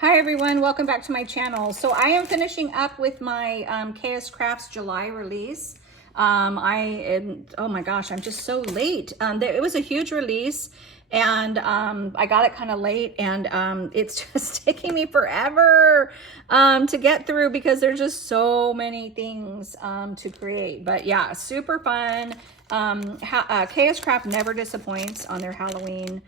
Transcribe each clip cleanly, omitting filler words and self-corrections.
Hi everyone, welcome back to my channel. So I am finishing up with my KSCraft's July release. Oh my gosh, I'm just so late. It was a huge release and I got it kind of late, and it's just taking me forever to get through because there's just so many things to create. But yeah, super fun. KSCraft never disappoints on their Halloween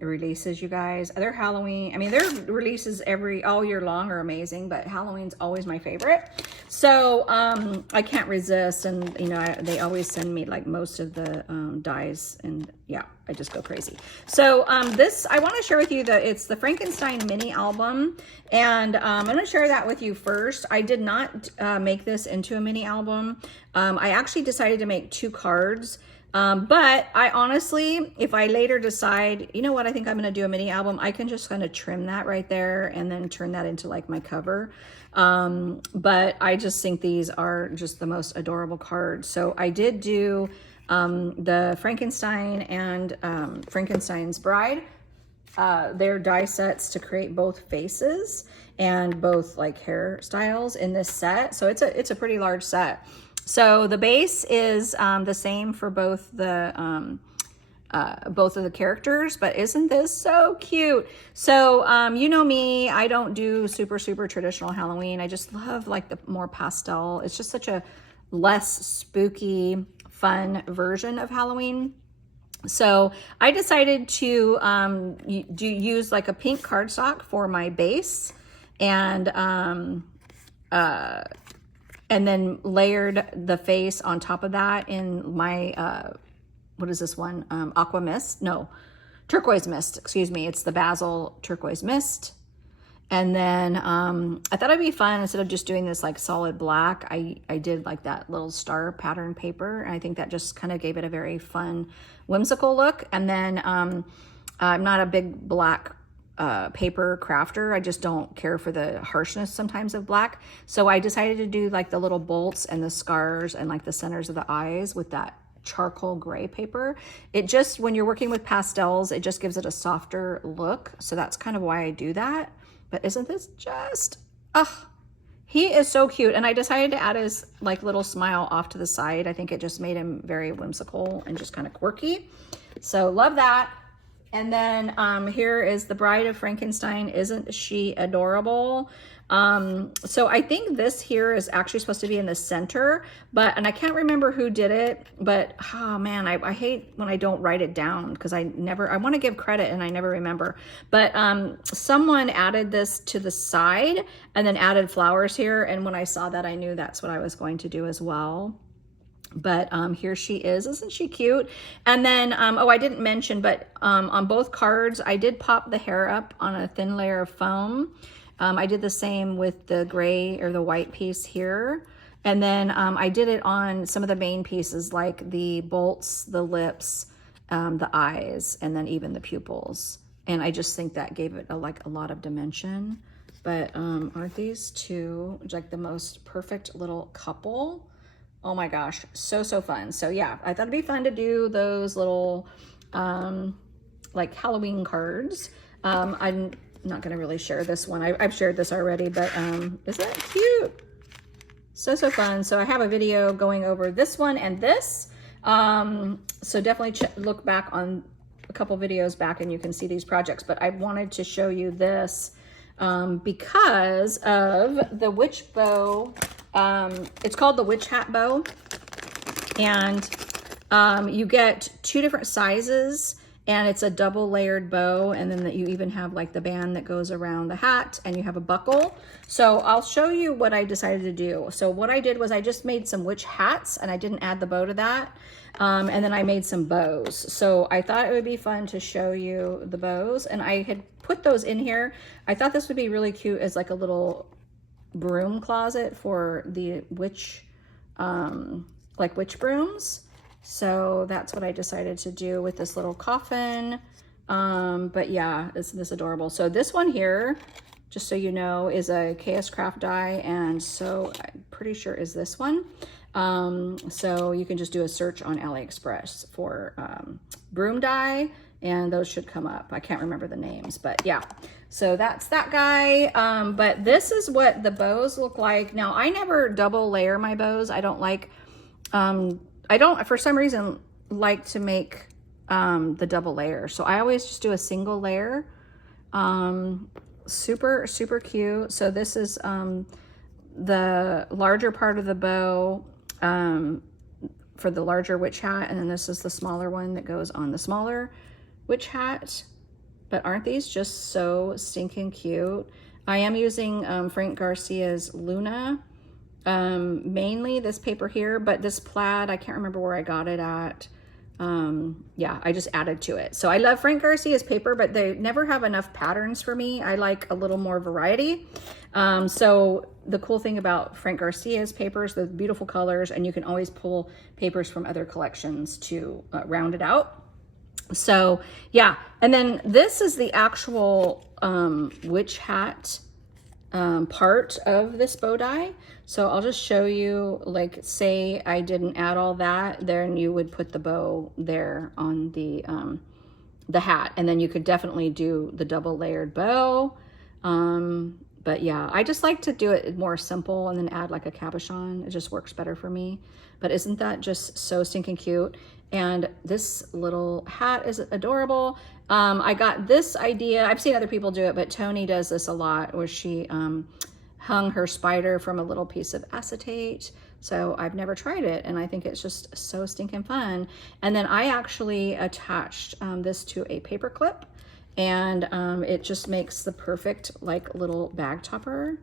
releases, you guys. Their Halloween, I mean, their releases all year long are amazing, but Halloween's always my favorite. So I can't resist, and you know, they always send me like most of the dies, and yeah, I just go crazy. So this, I want to share with you that it's the Frankenstein mini album, and I'm going to share that with you first. I did not make this into a mini album. I actually decided to make 2 cards. But I honestly, if I later decide, you know what, I think I'm going to do a mini album, I can just kind of trim that right there and then turn that into like my cover. But I just think these are just the most adorable cards. So I did do the Frankenstein and Frankenstein's Bride, their die sets to create both faces and both like hairstyles in this set. So it's a pretty large set. So the base is the same for both of the characters, but isn't this so cute? So you know me, I don't do super traditional Halloween. I just love like the more pastel. It's just such a less spooky, fun version of Halloween. So I decided to use like a pink cardstock for my base, and then layered the face on top of that in my, what is this one? Aqua Mist? No, Turquoise Mist, excuse me. It's the Basil Turquoise Mist. And then I thought it'd be fun, instead of just doing this like solid black, I did like that little star pattern paper. And I think that just kind of gave it a very fun, whimsical look. And then I'm not a big black paper crafter. I just don't care for the harshness sometimes of black. So I decided to do like the little bolts and the scars and like the centers of the eyes with that charcoal gray paper. It just, when you're working with pastels, it just gives it a softer look. So that's kind of why I do that. But isn't this just, he is so cute. And I decided to add his like little smile off to the side. I think it just made him very whimsical and just kind of quirky. So love that. And then here is the Bride of Frankenstein. Isn't she adorable? So I think this here is actually supposed to be in the center, and I can't remember who did it, but oh man, I hate when I don't write it down, because I want to give credit and I never remember. But someone added this to the side and then added flowers here. And when I saw that, I knew that's what I was going to do as well. But here she is. Isn't she cute? And then, oh, I didn't mention, but on both cards, I did pop the hair up on a thin layer of foam. I did the same with the gray or the white piece here. And then I did it on some of the main pieces, like the bolts, the lips, the eyes, and then even the pupils. And I just think that gave it a lot of dimension. But aren't these two like the most perfect little couple? Oh my gosh, so fun. So yeah, I thought it'd be fun to do those little like Halloween cards. I'm not gonna really share this one. I've shared this already, but isn't that cute? So fun. So I have a video going over this one and this. So definitely look back on a couple videos back and you can see these projects. But I wanted to show you this because of the witch bow. It's called the witch hat bow, and you get 2 different sizes, and it's a double layered bow, and then you even have like the band that goes around the hat, and you have a buckle. So I'll show you what I decided to do. So what I did was I just made some witch hats, and I didn't add the bow to that. And then I made some bows. So I thought it would be fun to show you the bows, and I had put those in here. I thought this would be really cute as like a little broom closet for the witch, like witch brooms. So that's what I decided to do with this little coffin. But yeah, isn't this adorable? So this one here, just so you know, is a KSCraft die, and so I'm pretty sure is this one. So you can just do a search on AliExpress for broom die, and those should come up. I can't remember the names, but yeah. So that's that guy. But this is what the bows look like. Now, I never double layer my bows. I don't like, I don't, for some reason, like to make the double layer. So I always just do a single layer. Super, super cute. So this is the larger part of the bow for the larger witch hat. And then this is the smaller one that goes on the smaller witch hat. But aren't these just so stinking cute? I am using Frank Garcia's Luna, mainly this paper here, but this plaid, I can't remember where I got it at. Yeah, I just added to it. So I love Frank Garcia's paper, but they never have enough patterns for me. I like a little more variety. So the cool thing about Frank Garcia's papers, the beautiful colors, and you can always pull papers from other collections to round it out. So yeah, and then this is the actual witch hat part of this bow die. So I'll just show you, like, say I didn't add all that, then you would put the bow there on the hat, and then you could definitely do the double layered bow. But yeah, I just like to do it more simple and then add like a cabochon. It just works better for me. But isn't that just so stinking cute? And this little hat is adorable. I got this idea. I've seen other people do it, but Tony does this a lot, where she hung her spider from a little piece of acetate. So I've never tried it, and I think it's just so stinking fun. And then I actually attached this to a paper clip, and it just makes the perfect like little bag topper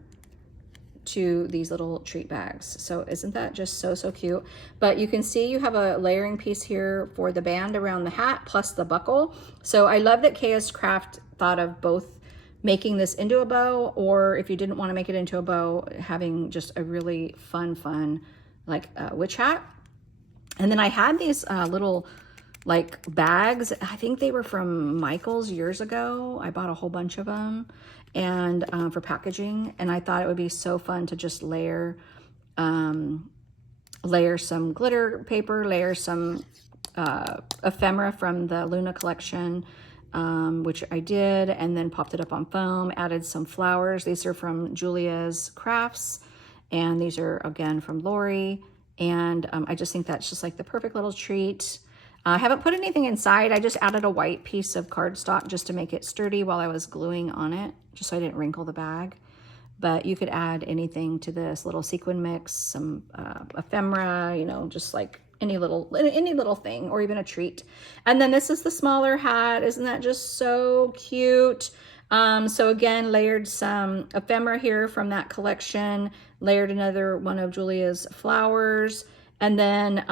to these little treat bags. So isn't that just so, so cute? But you can see you have a layering piece here for the band around the hat plus the buckle. So I love that KSCraft thought of both making this into a bow, or if you didn't want to make it into a bow, having just a really fun like witch hat. And then I had these little like bags. I think they were from Michael's years ago. I bought a whole bunch of them, and for packaging, and I thought it would be so fun to just layer some glitter paper, layer some ephemera from the Luna collection, which I did, and then popped it up on foam, added some flowers. These are from Julia's Crafts, and these are again from Lori, and I just think that's just like the perfect little treat. I haven't put anything inside. I just added a white piece of cardstock just to make it sturdy while I was gluing on it, just so I didn't wrinkle the bag. But you could add anything to this, little sequin mix, some ephemera, you know, just like any little thing, or even a treat. And then this is the smaller hat. Isn't that just so cute? So again, layered some ephemera here from that collection, layered another one of Julia's flowers, and then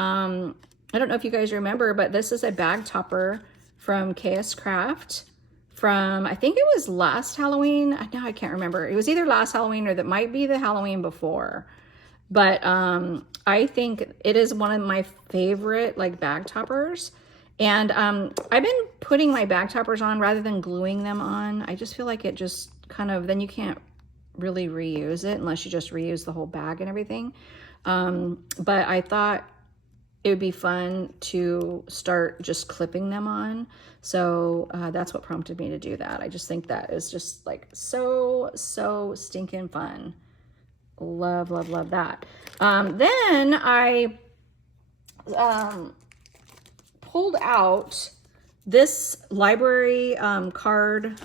I don't know if you guys remember, but this is a bag topper from KSCraft from, I think it was last Halloween. Now I can't remember. It was either last Halloween or that might be the Halloween before. But I think it is one of my favorite like bag toppers. And I've been putting my bag toppers on rather than gluing them on. I just feel like it just kind of, then you can't really reuse it unless you just reuse the whole bag and everything. But I thought it would be fun to start just clipping them on. So that's what prompted me to do that. I just think that is just like so stinking fun. Love, love, love that. Then I pulled out this library card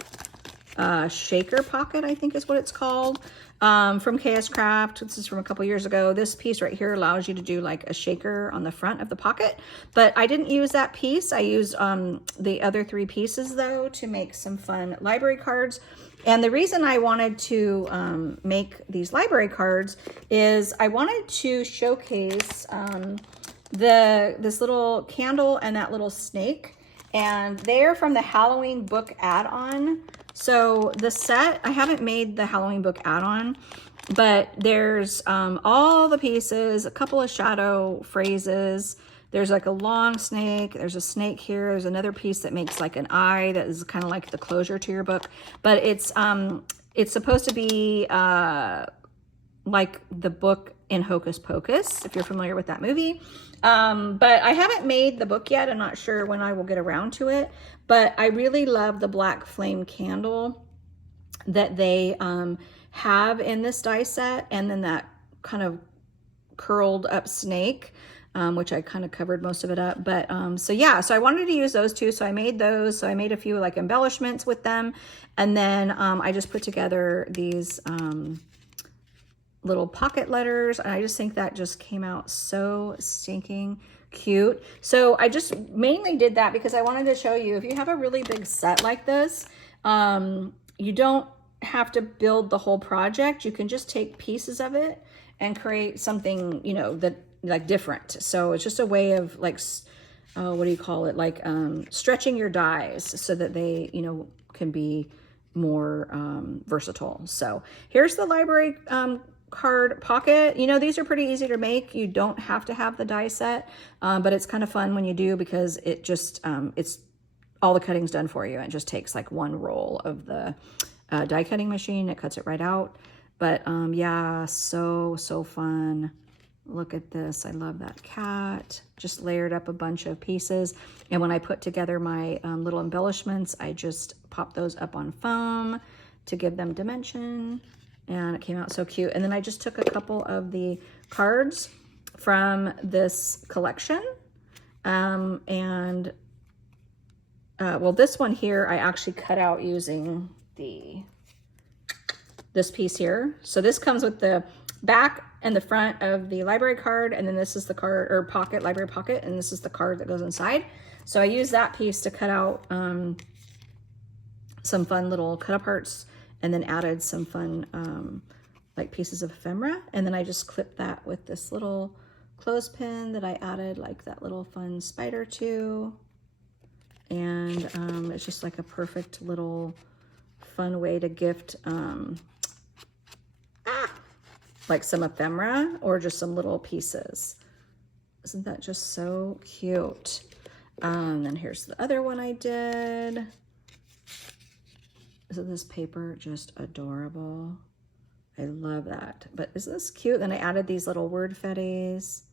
shaker pocket, I think is what it's called, from KSCraft. This is from a couple years ago. This piece right here allows you to do like a shaker on the front of the pocket, but I didn't use that piece. I used the other three pieces though to make some fun library cards. And the reason I wanted to make these library cards is I wanted to showcase this little candle and that little snake, and they're from the Halloween book add-on. So the set, I haven't made the Halloween book add-on, but there's all the pieces, a couple of shadow phrases. There's like a long snake. There's a snake here. There's another piece that makes like an eye that is kind of like the closure to your book. But it's supposed to be like the book in Hocus Pocus, if you're familiar with that movie. But I haven't made the book yet. I'm not sure when I will get around to it. But I really love the black flame candle. that they have in this die set, and then that kind of curled up snake, which I kind of covered most of it up. But so yeah, so I wanted to use those two. So I made those. So I made a few like embellishments with them. And then I just put together these little pocket letters. And I just think that just came out so stinking cute. So I just mainly did that because I wanted to show you, if you have a really big set like this, you don't have to build the whole project. You can just take pieces of it and create something, you know, that like different. So it's just a way of like, what do you call it? Like stretching your dies so that they, you know, can be more versatile. So here's the library card pocket. You know, these are pretty easy to make. You don't have to have the die set, but it's kind of fun when you do, because it just, it's all the cutting's done for you. It just takes like one roll of the die cutting machine. It cuts it right out. But yeah, so fun. Look at this. I love that cat. Just layered up a bunch of pieces. And when I put together my little embellishments, I just popped those up on foam to give them dimension. And it came out so cute. And then I just took a couple of the cards from this collection. Well, this one here, I actually cut out using this piece here. So this comes with the back and the front of the library card, and then this is the card or pocket, library pocket, and this is the card that goes inside. So I used that piece to cut out some fun little cut aparts, and then added some fun like pieces of ephemera, and then I just clipped that with this little clothespin that I added like that little fun spider to, and it's just like a perfect little fun way to gift like some ephemera or just some little pieces. Isn't that just so cute? And then here's the other one I did. Isn't this paper just adorable? I love that. But isn't this cute? Then I added these little word fetties.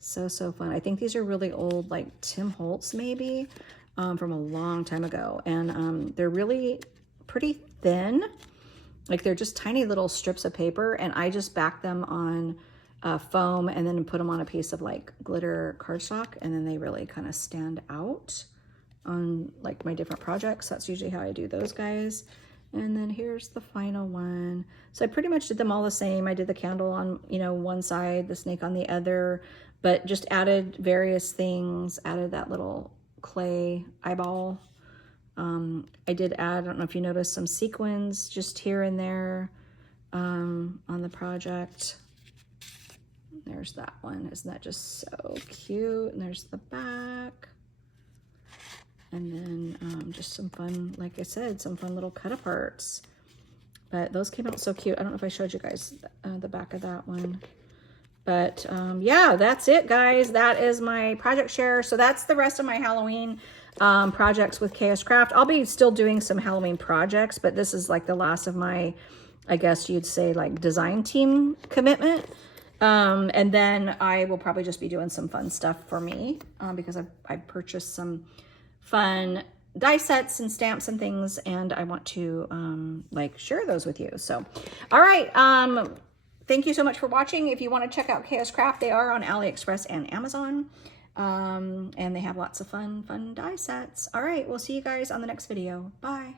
So fun. I think these are really old, like Tim Holtz maybe, from a long time ago. And they're really pretty thin. Like they're just tiny little strips of paper, and I just back them on foam and then put them on a piece of like glitter cardstock, and then they really kind of stand out on like my different projects. That's usually how I do those guys. And then here's the final one. So I pretty much did them all the same. I did the candle on, you know, one side, the snake on the other, but just added various things, added that little clay eyeball. I did add, I don't know if you noticed, some sequins just here and there on the project. There's that one. Isn't that just so cute? And there's the back. And then just some fun, like I said, some fun little cut aparts. But those came out so cute. I don't know if I showed you guys the back of that one. But yeah, that's it, guys. That is my project share. So that's the rest of my Halloween projects with KSCraft. I'll be still doing some Halloween projects, but this is like the last of my, I guess you'd say, like design team commitment. And then I will probably just be doing some fun stuff for me because I've purchased some fun die sets and stamps and things, and I want to like share those with you. So, all right. Thank you so much for watching. If you want to check out KSCraft, they are on AliExpress and Amazon. And they have lots of fun die sets. All right, we'll see you guys on the next video. Bye.